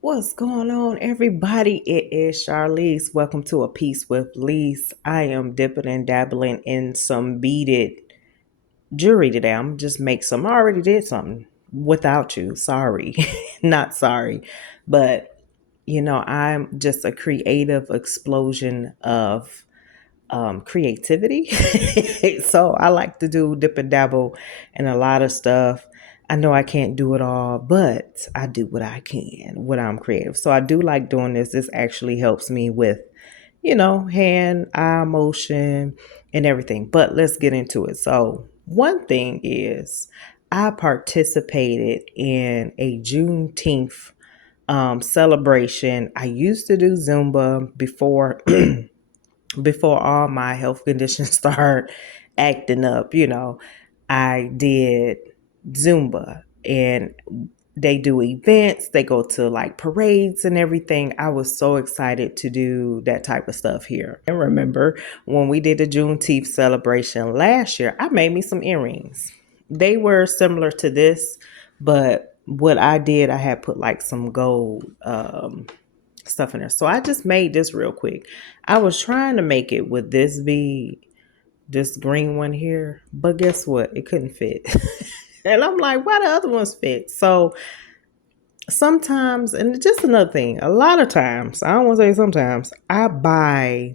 What's going on, everybody? It is Charlize. Welcome to A Piece with Lise. I am dipping and dabbling in some beaded jewelry today. I'm just make some. I already did something without you. Sorry, not sorry, but I'm just a creative explosion of creativity. So I like to do dip and dabble in a lot of stuff. I know I can't do it all, but I do what I can when I'm creative. So I do like doing this. This actually helps me with, hand, eye motion and everything. But let's get into it. So one thing is I participated in a Juneteenth celebration. I used to do Zumba before before all my health conditions start acting up. I did Zumba, and they do events, they go to like parades and everything. I was so excited to do that type of stuff here. And remember when we did the Juneteenth celebration last year, I made me some earrings. They were similar to this, but what I did, I had put like some gold stuff in there. So I just made this real quick. I was trying to make it with this bead, this green one here, but guess what? It couldn't fit. And I'm like, why the other ones fit? So sometimes, and just another thing, a lot of times, I don't want to say sometimes, I buy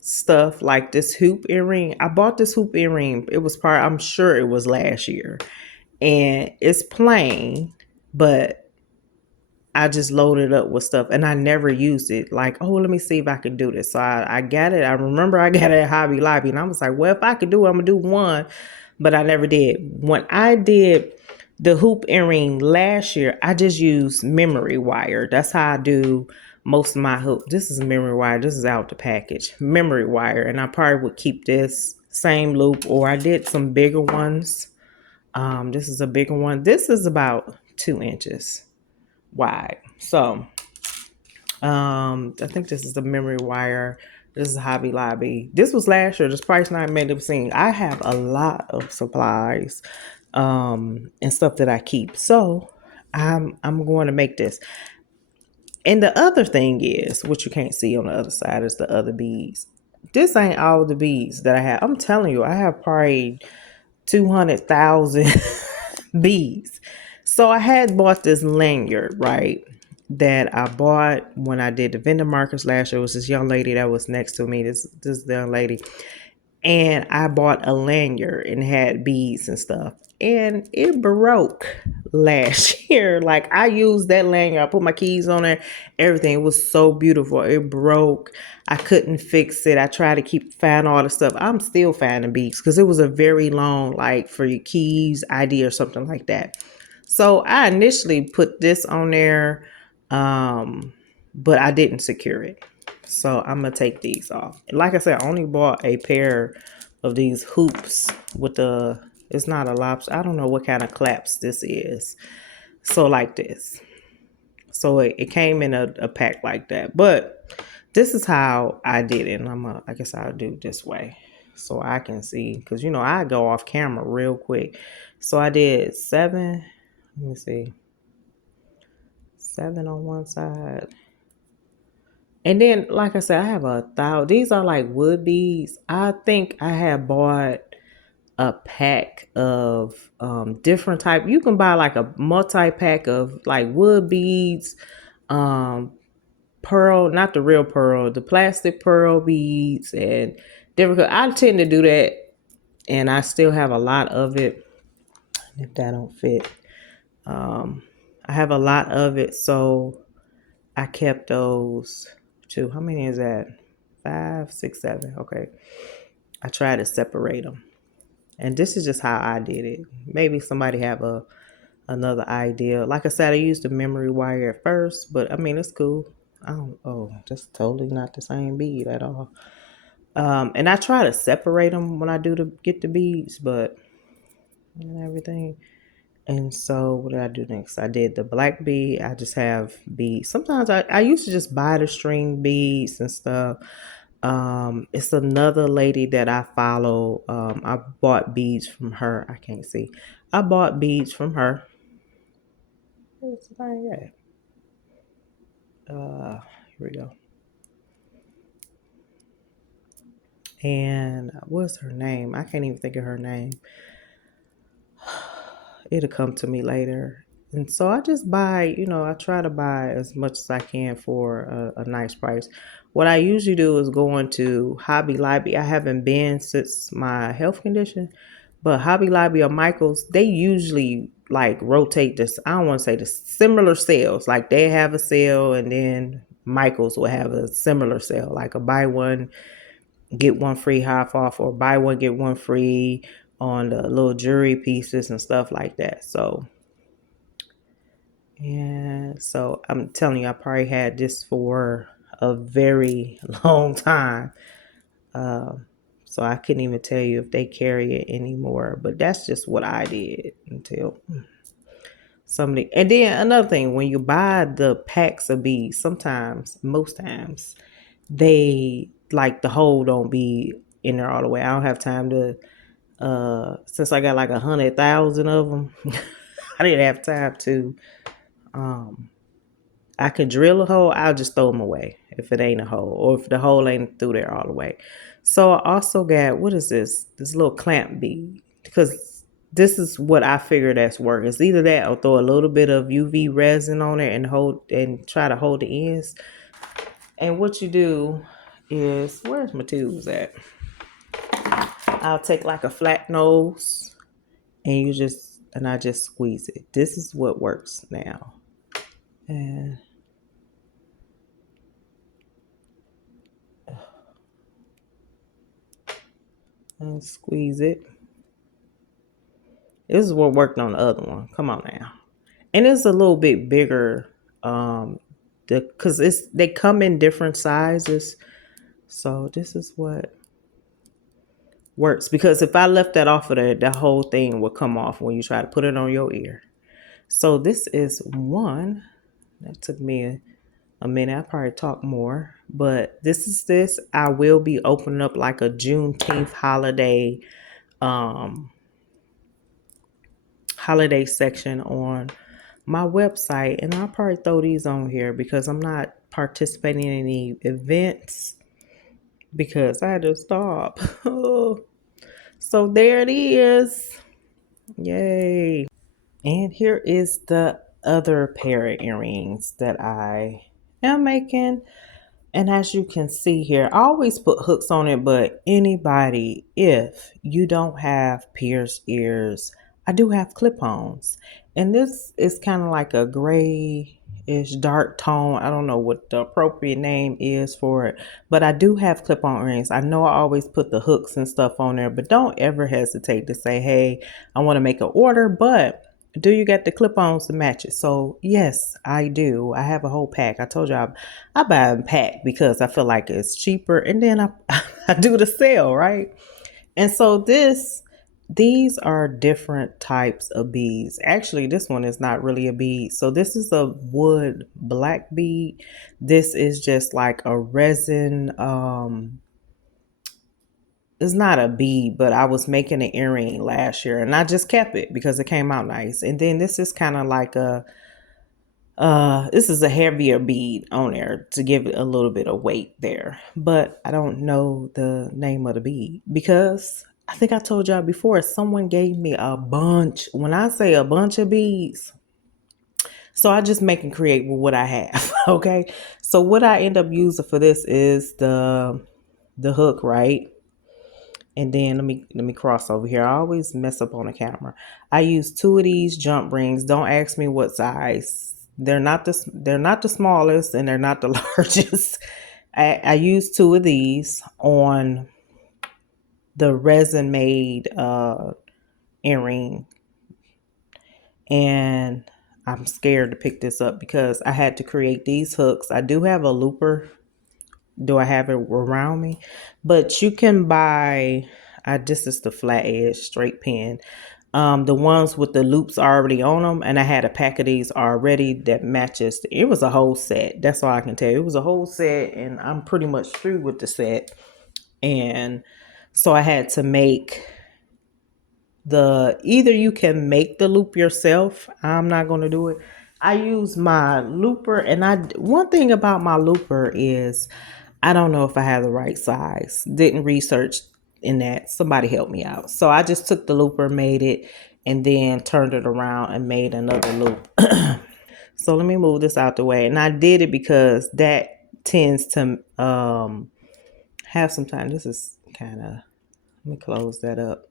stuff like this hoop earring. I bought this hoop earring. It was I'm sure it was last year. And it's plain, but I just loaded up with stuff and I never used it. Like, oh, let me see if I can do this. So I got it. I remember I got it at Hobby Lobby and I was like, well, if I could do it, I'm going to do one. But I never did. When I did the hoop earring last year, I just used memory wire. That's how I do most of my hoop. This is memory wire. This is out the package. Memory wire. And I probably would keep this same loop, or I did some bigger ones. This is a bigger one. This is about 2 inches wide. So I think this is the memory wire. This is Hobby Lobby. This was last year. This price not made up scene. I have a lot of supplies and stuff that I keep. So I'm going to make this. And the other thing is, what you can't see on the other side is the other beads. This ain't all the beads that I have. I'm telling you, I have probably 200,000 beads. So I had bought this lanyard, right? That I bought when I did the vendor markets last year. It was this young lady that was next to me. This young lady. And I bought a lanyard and had beads and stuff. And it broke last year. Like I used that lanyard. I put my keys on it. Everything. It was so beautiful. It broke. I couldn't fix it. I tried to keep finding all the stuff. I'm still finding beads because it was a very long, like for your keys ID or something like that. So I initially put this on there, but I didn't secure it. So I'm going to take these off. Like I said, I only bought a pair of these hoops with it's not a lobster. I don't know what kind of claps this is. So like this. So it came in a pack like that. But this is how I did it. And I guess I'll do it this way so I can see. Because, I go off camera real quick. So I did 7. Let me see. 7 on one side. And then, like I said, I have 1,000. These are like wood beads. I think I have bought a pack of different type. You can buy like a multi-pack of like wood beads, pearl, not the real pearl, the plastic pearl beads, and different. I tend to do that, and I still have a lot of it. If that don't fit, I have a lot of it, so I kept those too. How many is that? 5, 6, 7. Okay. I try to separate them. And this is just how I did it. Maybe somebody have another idea. Like I said, I used the memory wire at first, but I mean, it's cool. That's totally not the same bead at all. And I try to separate them when I do get the beads, but and everything. And so what did I do next? I did the black bead. I just have beads. Sometimes I used to just buy the string beads and stuff. It's another lady that I follow. I bought beads from her. I can't see. I bought beads from her. Where's the thing at? Here we go. And what's her name? I can't even think of her name. It'll come to me later. And so I just buy, I try to buy as much as I can for a nice price. What I usually do is go into Hobby Lobby. I haven't been since my health condition, but Hobby Lobby or Michael's, they usually like rotate this. I don't want to say the similar sales. Like they have a sale and then Michael's will have a similar sale, like a buy one, get one free half off, or buy one, get one free on the little jewelry pieces and stuff like that. So, and so I'm telling you, I probably had this for a very long time. Um, so I couldn't even tell you if they carry it anymore, but that's just what I did until somebody. And then another thing, when you buy the packs of beads, sometimes, most times, they like the hole don't be in there all the way. I don't have time to since I got like 100,000 of them. I didn't have time to um I could drill a hole, I'll just throw them away if it ain't a hole, or if the hole ain't through there all the way. So I also got, what is this little clamp bead, because this is what I figure that's work. It's either that or throw a little bit of UV resin on it and hold and try to hold the ends. And what you do is, where's my tubes at? I'll take like a flat nose and I just squeeze it. This is what works now. And squeeze it. This is what worked on the other one. Come on now. And it's a little bit bigger. Because they come in different sizes. So this is what works. Because if I left that off of there, the whole thing would come off when you try to put it on your ear. So this is one. That took me a minute. I probably talk more. But this. I will be opening up like a Juneteenth holiday section on my website, and I'll probably throw these on here because I'm not participating in any events because I had to stop. So there it is. Yay. And here is the other pair of earrings that I am making. And as you can see here, I always put hooks on it, but anybody, if you don't have pierced ears, I do have clip-ons. And this is kind of like a grayish dark tone. I don't know what the appropriate name is for it, but I do have clip-on earrings. I know I always put the hooks and stuff on there, but don't ever hesitate to say, hey, I want to make an order, but do you get the clip-ons to match it? So yes, I do. I have a whole pack. I told you I buy a pack because I feel like it's cheaper, and then I do the sale, right? And so these are different types of beads. Actually, this one is not really a bead. So this is a wood black bead. This is just like a resin. It's not a bead, but I was making an earring last year and I just kept it because it came out nice. And then this is kind of like this is a heavier bead on there to give it a little bit of weight there. But I don't know the name of the bead because I think I told y'all before, someone gave me a bunch. When I say a bunch of beads, so I just make and create with what I have. Okay. So what I end up using for this is the hook, right? And then let me cross over here. I always mess up on the camera. I use two of these jump rings. Don't ask me what size. They're not the smallest and they're not the largest. I use two of these on the resin made earring, and I'm scared to pick this up because I had to create these hooks. I do have a looper. Do I have it around me? But you can buy, this is the flat edge straight pin. The ones with the loops already on them. And I had a pack of these already that matches. It was a whole set. That's all I can tell you. It was a whole set and I'm pretty much through with the set. And so I had to make either you can make the loop yourself. I'm not going to do it. I use my looper, and one thing about my looper is I don't know if I have the right size. Didn't research in that. Somebody help me out. So I just took the looper, made it, and then turned it around and made another loop. So let me move this out the way. And I did it because that tends to have some time. This is kind of, let me close that up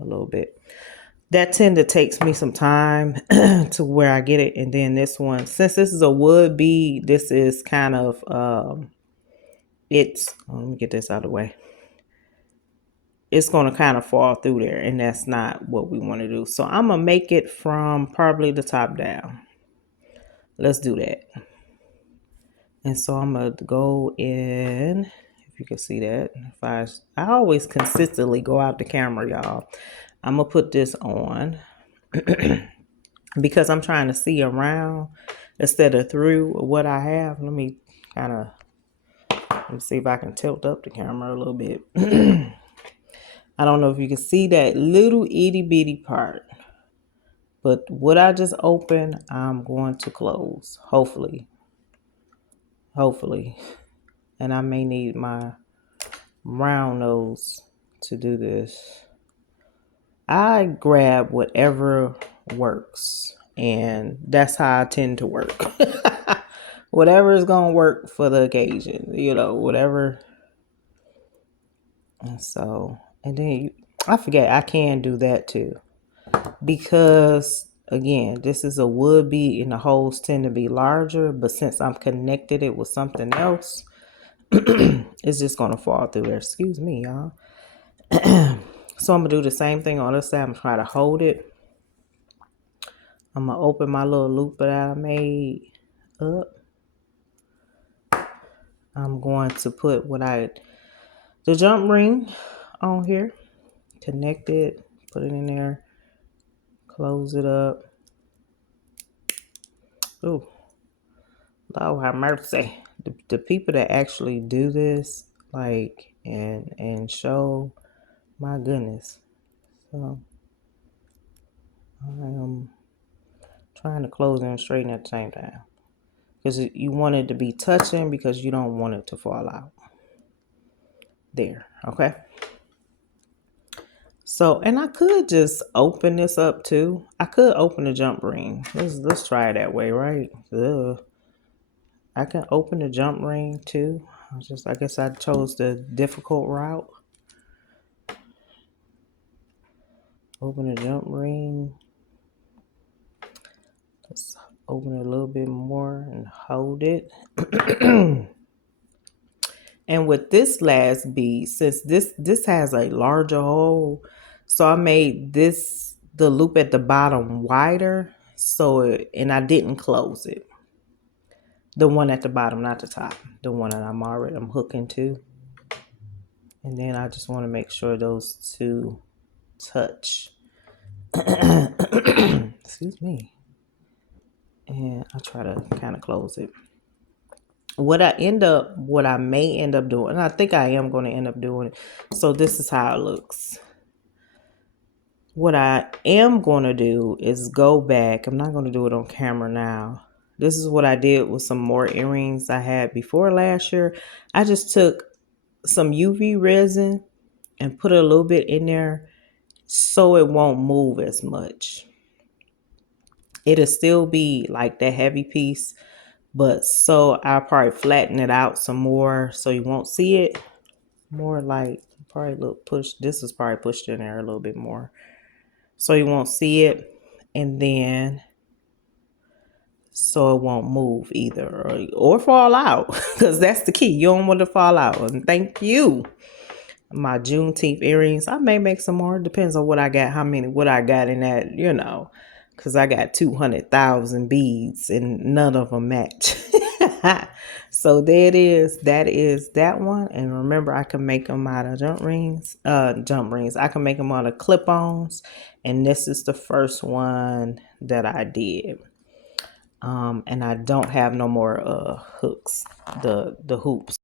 a little bit. That tend to takes me some time to where I get it. And then this one, since this is a wood bead, this is kind of, let me get this out of the way. It's going to kind of fall through there, and that's not what we want to do. So I'm going to make it from probably the top down. Let's do that. And so I'm going to go in, if you can see that. If I always consistently go out the camera, y'all. I'm going to put this on because I'm trying to see around instead of through what I have. Let me see if I can tilt up the camera a little bit. I don't know if you can see that little itty bitty part, but what I just opened, I'm going to close, hopefully. And I may need my round nose to do this. I grab whatever works, and that's how I tend to work. Whatever is going to work for the occasion, whatever. And so, and then I forget, I can do that too. Because again, this is a wood bead and the holes tend to be larger, but since I'm connected it with something else, it's just going to fall through there. Excuse me, y'all. So I'm going to do the same thing on this side. I'm trying to hold it. I'm going to open my little loop that I made up. I'm going to put the jump ring on here. Connect it. Put it in there. Close it up. Ooh. Lord have mercy. The people that actually do this, and show, my goodness. So I am trying to close and straighten at the same time. Because you want it to be touching because you don't want it to fall out. There, okay? So, and I could just open this up too. I could open the jump ring. Let's try it that way, right? Ugh. I can open the jump ring too. I guess I chose the difficult route. Open the jump ring. Let's open it a little bit more and hold it. And with this last bead, since this has a larger hole, so I made the loop at the bottom wider, and I didn't close it. The one at the bottom, not the top. The one that I'm hooking to. And then I just want to make sure those two touch. Excuse me. And I try to kind of close it. What I may end up doing, and I think I am going to end up doing it. So this is how it looks. What I am going to do is go back. I'm not going to do it on camera now. This is what I did with some more earrings I had before last year. I just took some UV resin and put a little bit in there so it won't move as much. It'll still be like that heavy piece, but so I'll probably flatten it out some more so you won't see it. More like probably look push. This is probably pushed in there a little bit more so you won't see it, and then so it won't move either or fall out, because that's the key. You don't want to fall out. And thank you. My Juneteenth earrings. I may make some more. Depends on what I got, what I got in that, because I got 200,000 beads and none of them match. So there it is. That is that one. And remember, I can make them out of jump rings. I can make them out of clip-ons. And this is the first one that I did. And I don't have no more hooks, the hoops.